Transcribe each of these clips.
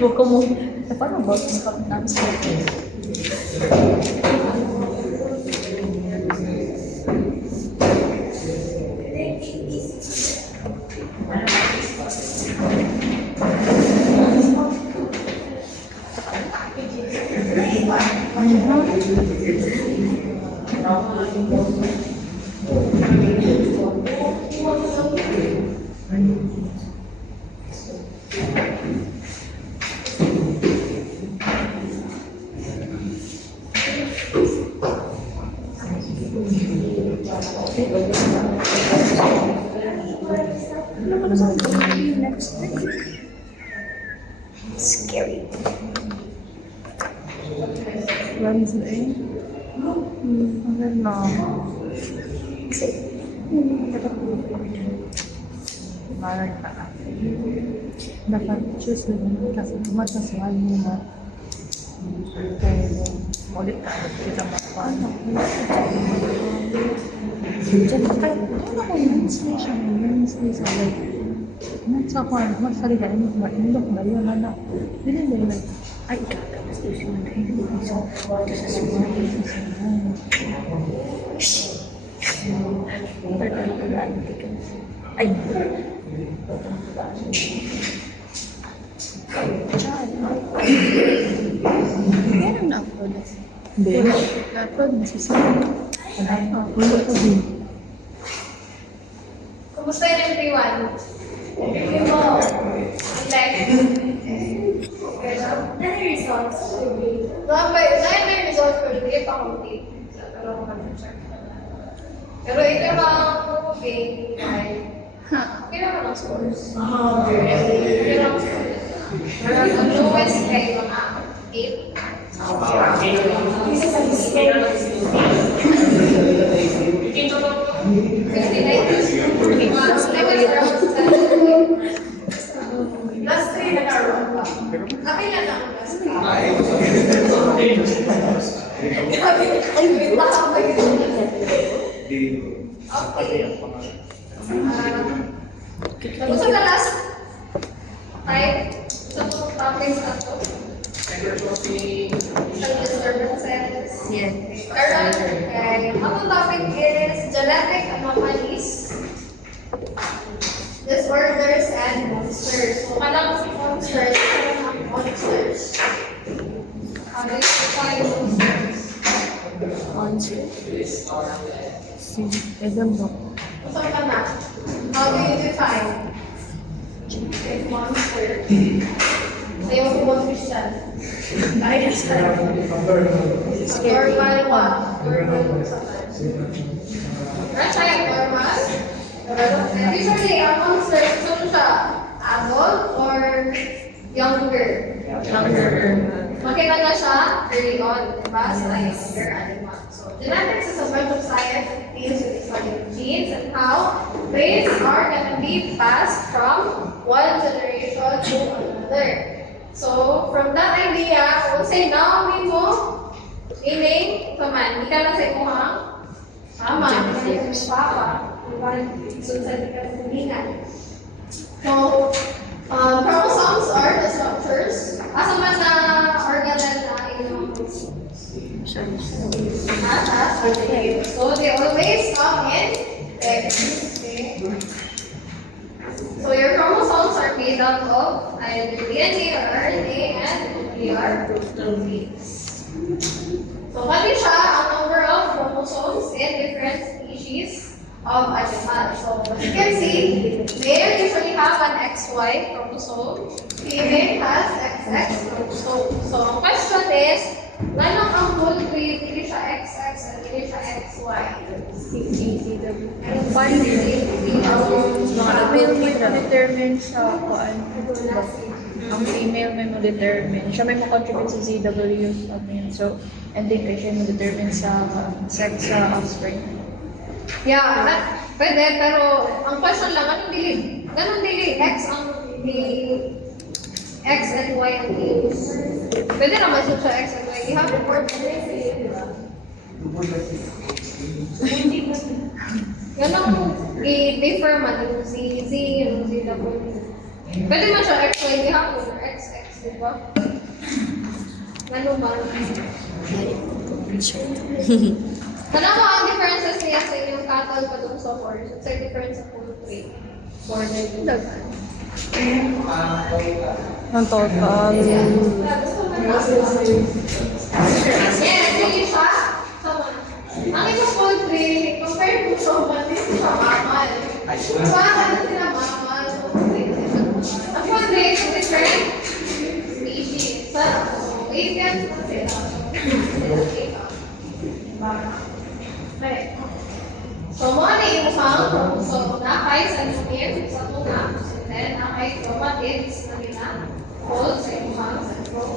Huwag ka mo. Paano ba? Nakapit sa scary. Wednesday. Ano? Marag ka. Dapat choose na kasi tumataswal mo na. Pero ulit ka. Kita mapano. Diyan ka. Ano ko Wednesday siya? Wednesday sa like. Sa kwan, magsalita mo, maindok na yun, anak. Hindi na yun. Ay, ikakabas ko siya na hindi ko sa sumayin ko sa mga. Ay, yan ang na-upload. Hindi. Na-upload na si Sarah. Upload ko din. Kumusta yung everyone? Review mo. Like, ano results? Dahil may results ko, hindi pa complete. Pero ako mag-check. Pero ito bang movie ay okay naman ang scores. Okay naman ang scores. Pero ang lowest ay mga 8. This is a mistake. 69. Last 3 na karoon pa. Kapila na ang last 3. Tapos sa last 5, sa topics na ito. Some disturbances. Yes. Karon, ang topic is genetic anomalies, disorders, and monsters. So, kalang monsters, monsters. How do you define monsters? Si Edam Rock. So, how do you define monster? Sayo ko po Christian. I guess normal one. Right, normal. Usually, ang monster, gusto mo siya adult or younger? Younger. Makita na siya early on, diba? Sa younger animal. So, genetics is a branch of science that deals with the study of genes and how traits are going to be passed from one generation to another. So, from that idea, kung say now mo, meaning, kaman, hindi ka na sa imuhang mama, hindi ka sa papa, sunod ka sa kumingan. So, chromosomes are the structures. Asa man na organelle na inyong so, they always come in pairs. So your chromosomes are made up of either DNA or RNA and they are proteins. So what is ang number of chromosomes in different species of animals? So as you can see, male usually have an XY chromosome, female has XX chromosome. So ang question is, ganong ang whole breed, hindi siya XX and hindi siya XY? Mga will determine sa kuan. ang female may mo-determine. Siya may mo-contribute sa ZW. So, and then siya may mo-determine sa sex sa offspring. Yeah, pwede, pero ang question lang, anong dili? Ganun dili, X ang X and Y ang use. Pwede naman siya X and Y. You have to work on it. Ganun, i-differ man yung Z, yung ZW. Pwede man siya X, Y, you have to X, di ba? Ganun ba? Tanaw mo ang differences niya sa inyong cattle pa dun sa horse. It's a difference sa poultry. For the Ang total. yes, hindi siya. Ang itong poultry, compared to someone, hindi siya mamal. Bakit sila mamal? Ang poultry is a different species. Sa avian kasi okay. So, mo ni usang so nakay sa nuclear sa tuna, then nakay chromatids na nila called sa usang central.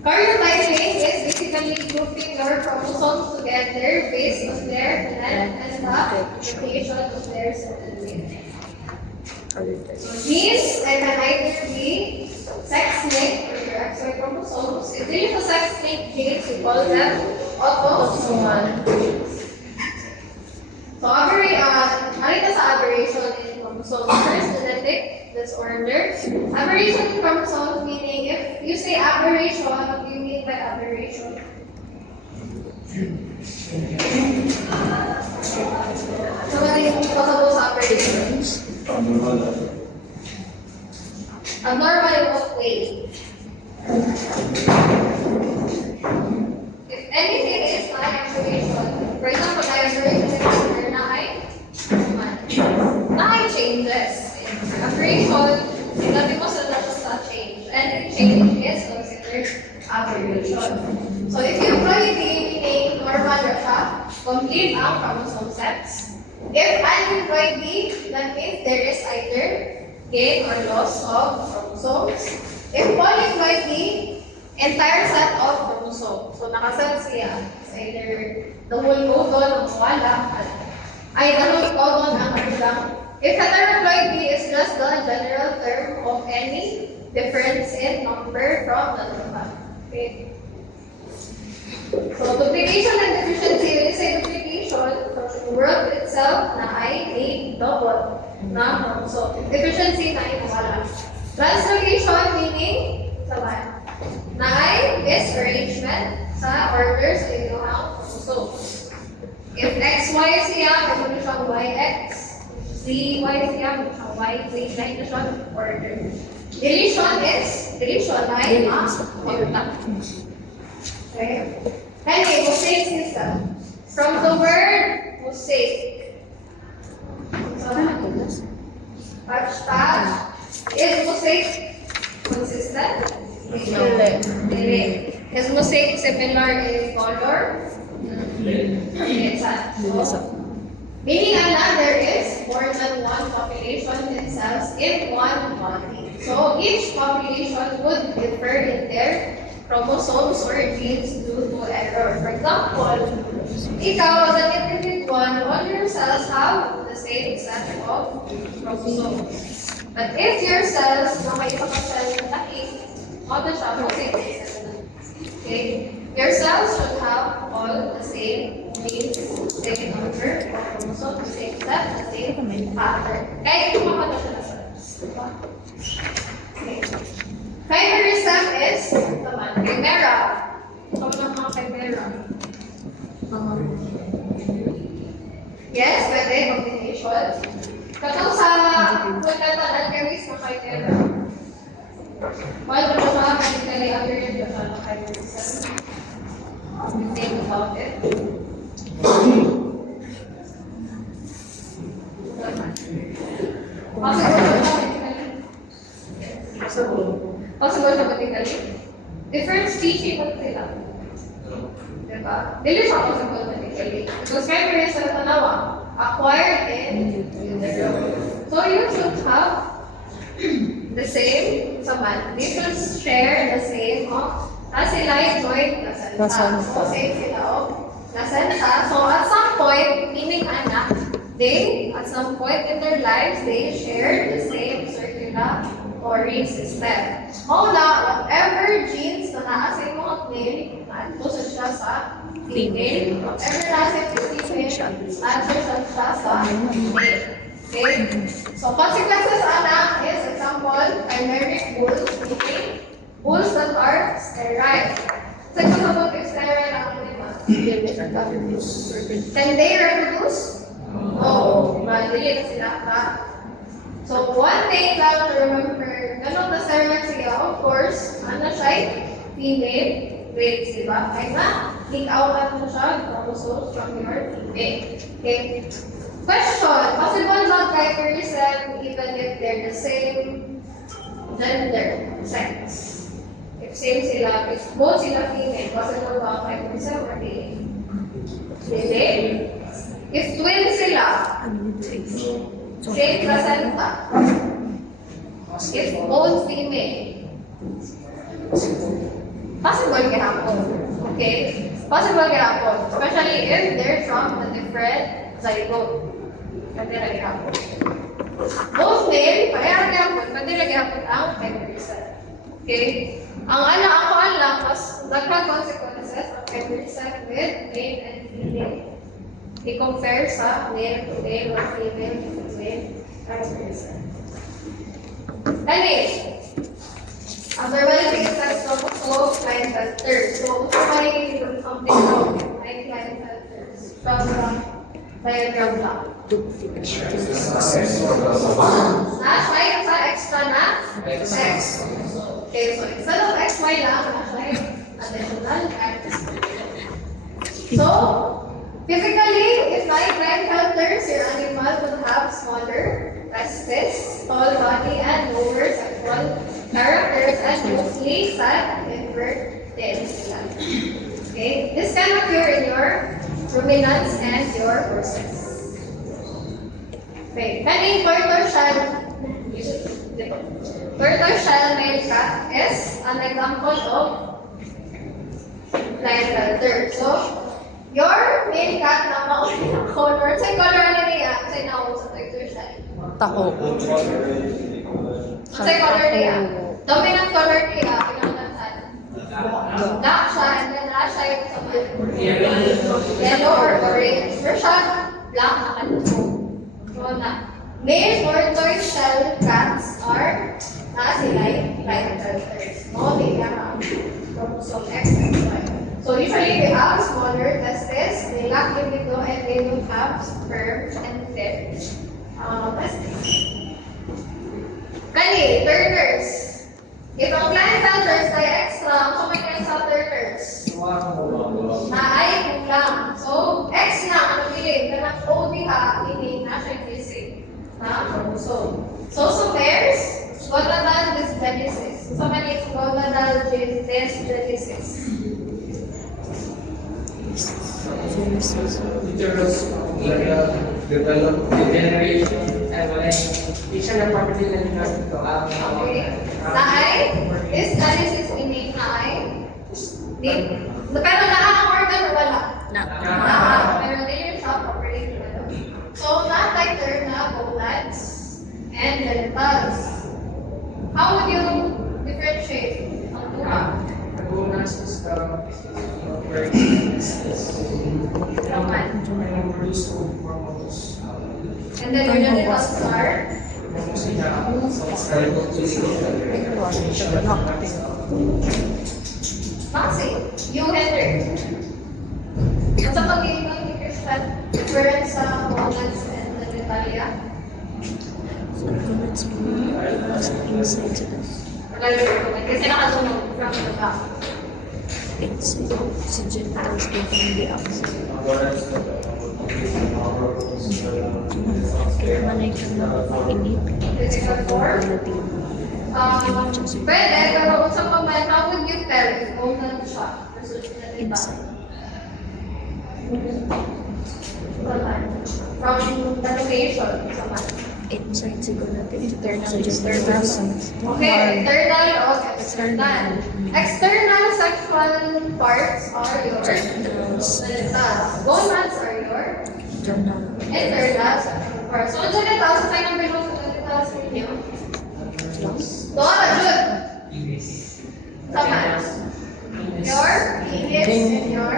Karyotyping is basically grouping your chromosomes together based on their length and the location of their settlement. So, genes can either be sex-linked with your XY chromosomes. If there is a sex-linked genes, we call them autosomal. So, narito sa aberration in chromosomes. First, genetic disorder. Aberration in chromosomes meaning if you say aberration, what do you mean by aberration? So, what do you mean possible sa aberration? Abnormal in what way? If anything is aberration, for example, aberration is changes. Aberration, sinabi mo sa change. And change is considered aberration. So if you employ the meaning normal siya, complete ang chromosome sets. If unemployed D, that means there is either gain or loss of chromosomes. If polyemployed D, entire set of chromosomes. So nakaset siya. It's either the whole codon o wala. Ay, the whole codon ang kabilang. If heteroploid B is just the general term of any difference in number from the normal. Okay. So duplication and deficiency, when you say duplication, from the word itself na ay a double na chromosome. Deficiency na ay wala. Translocation meaning saban na ay misarrangement sa order sa inyong chromosomes. If XY siya, meron siyang YX. ZY siya, meron siyang YZ, na siya order. Deletion ay ma-contact. Okay. Anyway, mosaic system. From the word mosaic. Touch. Is mosaic consistent? Hindi. Is mosaic similar in color? Meaning there is more than one population in cells in one body. So each population would differ in their chromosomes or genes due to error. For example, ikaw as an individual, all your cells have the same set of chromosomes. But if your cells na may isang cell na laki, model siya po okay? Your cells should have all the same genes, same number of chromosomes, same set, the same pattern. Kaya ito mga siya na cells. Okay. Chimerism is naman, chimera. Ito ng mga chimera. Yes, pwede, combination. Katong sa Fulton alchemist na chimera. While ito sa medically accurate na chimerism. Think about it. Possible siya medically. Different species ba sila? Diba? Dili siya possible medically. Because chimerism sa tanawa, acquired in utero. So you should have the same sa man. They should share the same, kasi like joint placenta. Placenta. So, same sila, placenta. So, at some point, meaning anak, at some point in their lives, they share the same circulatory system. Mauna, whatever genes na nasa yung mga male, nandito siya sa female. Whatever nasa yung female, nandito siya sa male. Okay? So, consequences anak is, example, chimeric bulls, meaning bulls that are sterile. So, ito sa book, sterile ang Can they reproduce? No. Mali na sila ka. So, one thing lang to remember, ganun na sterile siya, of course, ano siya, female traits, di ba? Kaya na, leak out mo siya, chromosomes from your female. Okay? Question, possible not chimerism even if they're the same gender, sex? If same sila, if both sila female, possible ba chimerism or hindi? Hindi. If twin sila, same placenta. If both female, possible gihapon. Okay? Possible gihapon. Especially if they're from a different zygote. Pwede na gihapon. Both male, pareha gihapon, pwede na gihapon ang chimerism. Okay? Ang ako alam, mas nagka consequences of chimerism with male and female. I-compare sa male to male or female to male chimerism. Anyway, after developing sex chromosome, Klinefelter. So, may something wrong with my Klinefelters from the diagram lang. May sa extra na X. Okay, so instead of XY lang, may additional X. So, physically, if like Klinefelters, your animal would have smaller testes, tall body, and lower sexual characters, and mostly sad inverted sila. Okay, this can occur in your ruminants and your horses. Okay, kaning tortoiseshell male cat is an example of Klinefelter. So, your male cat na mauli ng color, sa color na niya, sa naon sa tortoiseshell. Taho. Sa color niya. Dominant color niya, pinakalansan. Black siya, and then last siya yung sa yellow or orange. Pero siya, black na kalutong. So na. Male tortoiseshell cats are sila Klinefelters. No, they have chromosome X and Y. So usually they have smaller testes, they lack libido, and they don't have sperm and thin testes. Kani, turners. If ang Klinefelters ay extra, ang kumain sa turners. Na ay lang. So, X na, ang piling, na ODH, meaning na siya missing na chromosome. So, pairs, gonadal dysgenesis. So, mali, gonadal dysgenesis. Develop degeneration and when siya ng property na dito Okay. Na ay, dysgenesis meaning na ay, pero na ang organ o wala? Na. Pero hindi siya properly developed. So, like there na gonads and genitals. How would you differentiate ang tuha? The gonads is where produce hormones. And then your genitals are? Maxi, you Henry. At sa pag-ibig ni Christian, difference sa gonads and genitalia? Kasi nakasunod from the back. Si genitals came from the outside. Kaya manay ka na inip. Physical form? Pwede, pero sa pamay, how would you tell if gonad siya versus genitalia? Inside. From the location sa man. inside siguro natin. Internal, So, just external. Okay, internal o external. External sexual parts are your genital. Gonads are your journal. internal sexual parts. So, genital, sa tayo ng below sa genital sa inyo? Dora, Jud. Sama. Your penis and your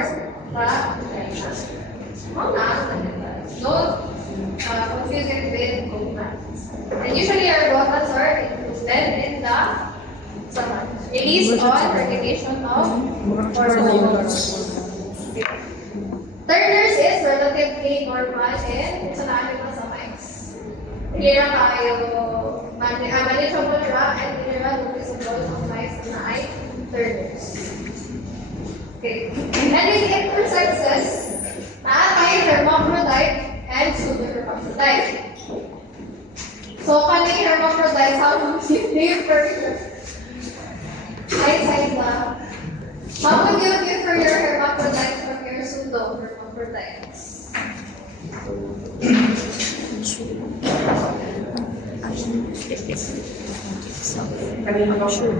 vagina. Don't confuse it with gonads. And usually our gonads are included in the release on regulation of hormones. Turner's is relatively normal and sanahin mo sa mics. Clear na tayo manageable siya and general noticeable ng mics na ay Turner's. Okay. And in intersexes, tayo hermaphrodite and pseudo-hermaphrodite. So, kani hermaphrodite, how would you differ? How would you differ your hermaphrodite from your pseudo-hermaphrodites? Kanina ko sure.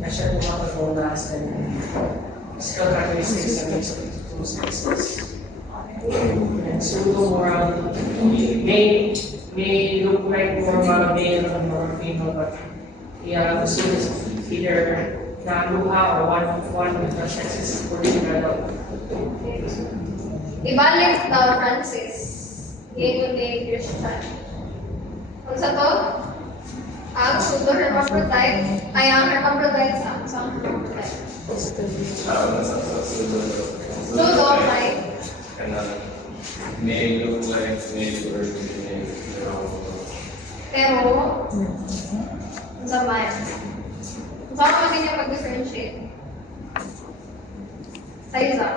Measure the amount of gonads and physical characteristics of each of the two sexes. And pseudo-moral may look like more male or more female, but the pseudo is either naluha or one of the sexes fully developed. Ibalik daw, Francis. Yun ni Christian. Kung sa to, ang pseudo-hermaphrodite ay ang hermaphrodite sa isang hermaphrodite. Pseudo, like, May look like male or female. pero, sa man. Saan ka niya mag-differentiate? Sa isa.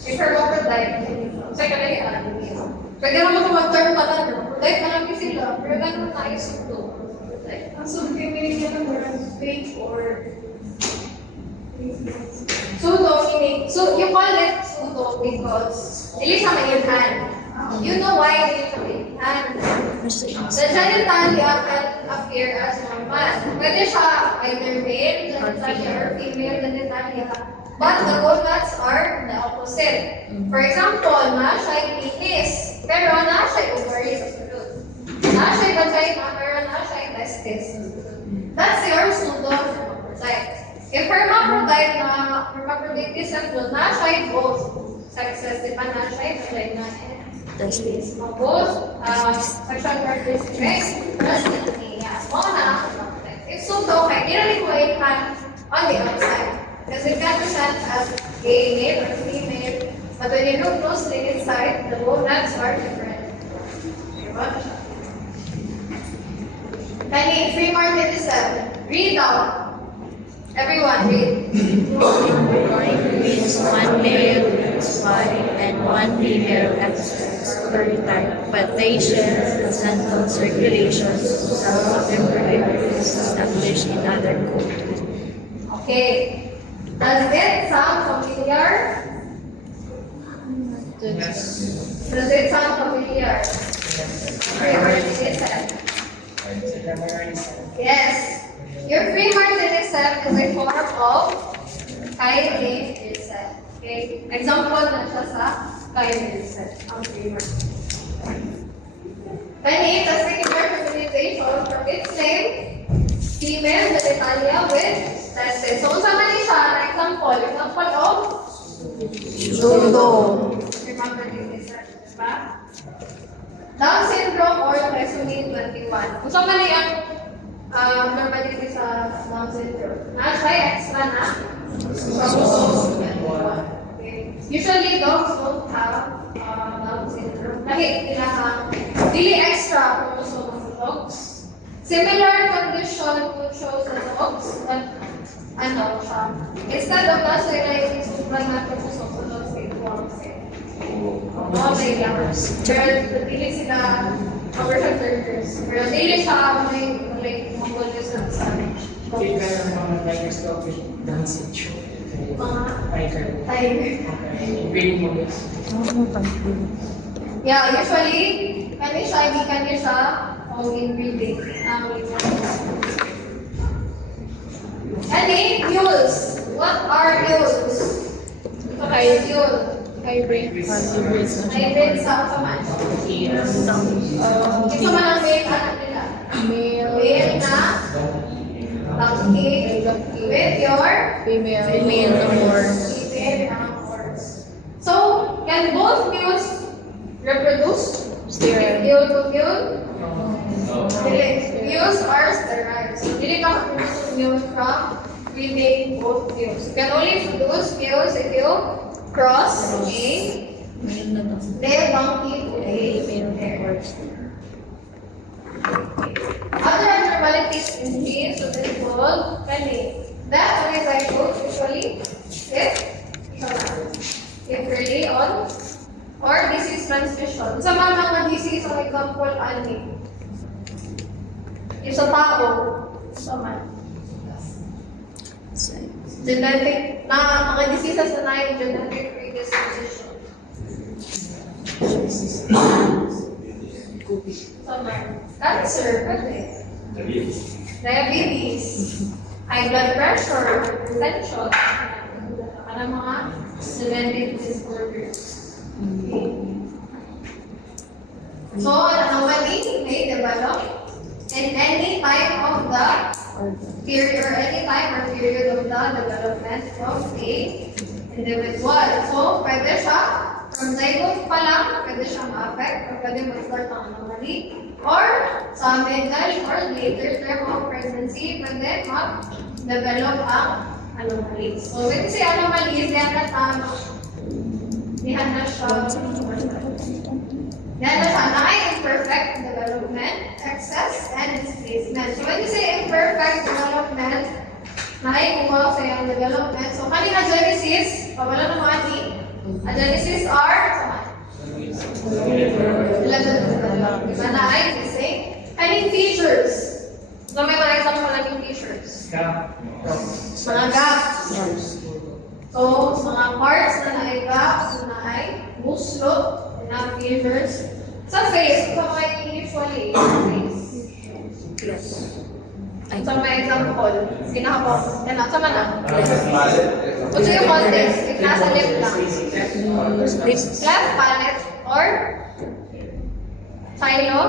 If hermaphrodite, sa kalayaan, pwede naman kung mag-term pa lang, hermaphrodite na lang sila, pero gano'n na yung pseudo. Ang pseudo, meaning niya ng word fake or pseudo, meaning, so you call it pseudo because hindi siya mainhan. You know why hindi siya mainhan? The genitalia can appear as normal. Pwede siya either male genitalia or female genitalia. But the gonads are the opposite. For example, na siya'y penis, pero na siya'y ovary sa sulod. Na siya'y vagina, pero na siya'y testis sa sulod. That's your pseudo-hermaphrodite. If hermaphrodite na hermaphroditism doon, na siya'y both sexes, di ba na siya'y vagina and testis. Both sexual characteristics, plus genitalia. Mga na hermaphrodite. If pseudo, okay, di rin ko on the outside. Because it can present as a male or female, but when you look closely inside, the gonads are different. Penny, free market is 7. Read out. Everyone, read. Means one male Y and one female X per type, but they share the sentence regulations of embryos established in other codes. Okay. Does it sound familiar? Yes. Does it sound familiar? Free market is 7. Yes. Your free martinism is a form of chimerism. Okay? Example na siya sa chimerism. Ang free martinism. Penny, the secondary fertilization from its name, female genitalia with testes. So, sa mali siya, na example of Pseudo. hermaphroditism. Diba? Down syndrome or trisomy 21. Kung sa mali ang normality sa Down syndrome. Na siya extra na chromosome 21. Okay. Usually, dogs don't have Down syndrome. Kahit really extra chromosome sa dogs. Similar condition could show sa dogs, but instead of nasa yung sobrang na chromosome sa dogs, it forms it. Okay lang. Pero dili sila commercial turtles. Pero dili siya may like mongolian sa Okay, pero mga microscopic dancing show. mga Tiger. tiger. Okay, breeding models. Oo, thank you. Yeah, usually, kani siya, o inbreeding. Kani, mules. What are mules? Ito kayo, mule. Hybrids. Hybrid sa man. Yes. Ito man ang main anak nila. Male na donkey with your Female na more. female na horse. So, can both mules reproduce? Sterile. Mule to mule? No. Dili. Mules are sterile. So, dili ka produce mule from breeding both mules. You can only produce mules if you cross a Male na to. male donkey to a Female na mare. horse. Other abnormalities in genes of this world can be that unicycles usually if early on or disease transmission. Sa mga disease, for example, ani. Yung sa tao, sa man. Genetic, na mga diseases na yung genetic predisposition. Sa man. Cancer, pwede. Diabetes, high blood pressure, hypertension, ano mga genetic disorders. So, anomaly may develop in any time of the period or any time or period of the development of a individual. So, pwede siya, from zygote pa lang, pwede siya ma-affect or pwede mag-start ng anomaly. Or sa middle or later term of pregnancy, pwede mag-develop ang anomalies. So, when you say anomalies, yan na tama. Yan na siya. Yan na siya. Na ay imperfect development, excess, and displacement. So, when you say imperfect development, na ay kumaw sa iyang development. So, kanina Genesis, pawala ng mga ni, Genesis are, diba na ay missing? Kaning features. So, may mga example ng features. Gap. Mga gaps. So, mga parts na naigap, na ay muslo, na features. Sa face, ito may usually face. So, may example. Kinakapos. Yan lang. Sama na. Kung sa'yo context, if nasa left lang. Left palate or silo,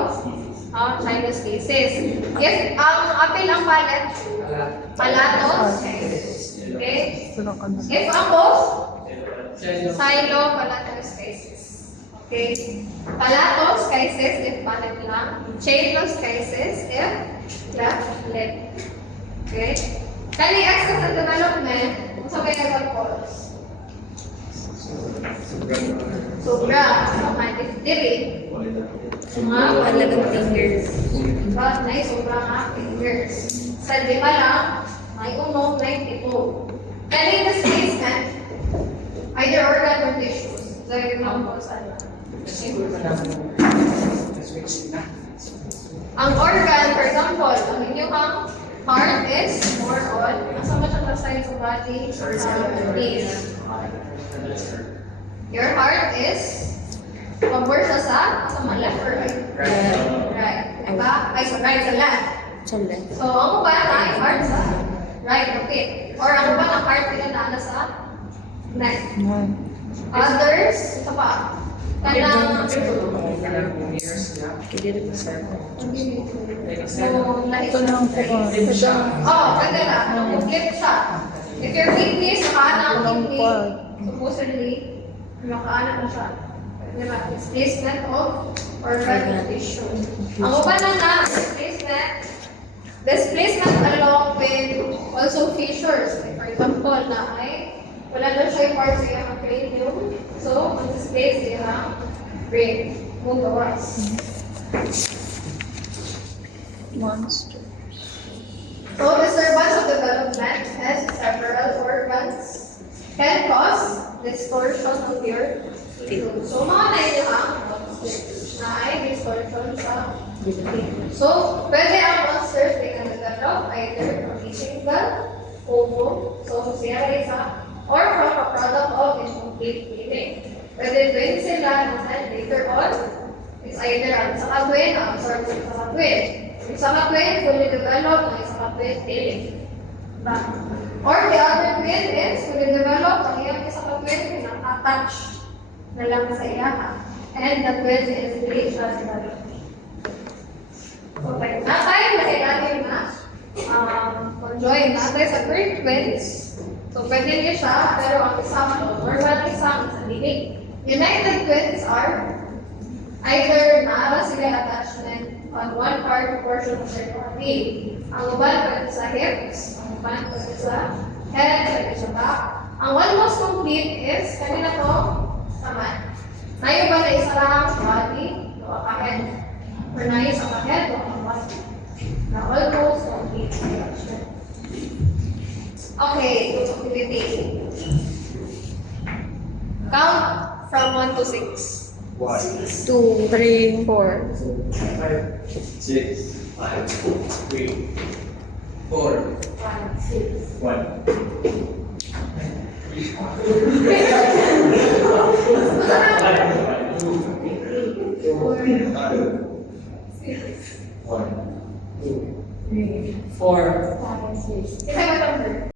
silo spaces. If ang apil ang palate, palatos, okay? If ang both, silo, palatos spaces. Okay? Palatos cases if palate lang. Chainless cases if left leg. Okay? Kani access and development, kung sa may examples. Sobra, mga diri. Mga Malagang fingers. But na sobra nga fingers. Sa lima lang, may uno, may ito. Kani displacement, either organ or tissues. So, examples, ano? Ang organ, for example, ang inyong heart is more on, nasa masyadong side sa body or sa knees. Your heart is, pabor siya sa left or right? Right. Diba? Ay, sa right sa left. Chale. So, ang uban ay heart sa right, okay. Or ang uban ang heart nila na sa neck. Others, ito pa. Kanang, so, Ito lang po ko. pwede na. Flip siya. If your kidneys, nakaana ang kidney, supposedly, nakaana na siya. Diba? Displacement of organ tissue. Ang uban na displacement along with also fissures. Like for example, na ay wala na siya yung part sa iyang cranium. So, ang displace iyang brain. Move towards. Monster. So, disturbance of development has several organs can cause distortion of your So, mga na inyo ang na ay distortion sa So, pwede ang monsters ay nag-develop either from a single ovum, so siya ay isa, or from a product of incomplete healing. Pwede din sila naman later on, it's either ang isa katwin o absorb sa isa katwin. Yung isa katwin, fully developed, ang isa katwin, failing. Or the other twin is fully developed, ang iyang isa katwin, pinaka-attach na lang sa iyaha. And the twin is really transparent. Okay, natay na natin na conjoin natin sa current twins. So, pwede niya siya, pero ang isang normal isang sa dinig. United twins are either naara sila attachment on one part portion of their body. Ang uban pwede sa hips, ang uban pwede sa head, pwede sa back. Ang almost complete is kanina to naman. Nayo ba na isa lang body, o ka-head? Or nayo sa ka-head, o ka-body? Na almost complete. Okay, activity. Count from 1 to 6. 1, 2, 3, 4. 6, 5, 3, 4, 1. One. 4. Isa ba number?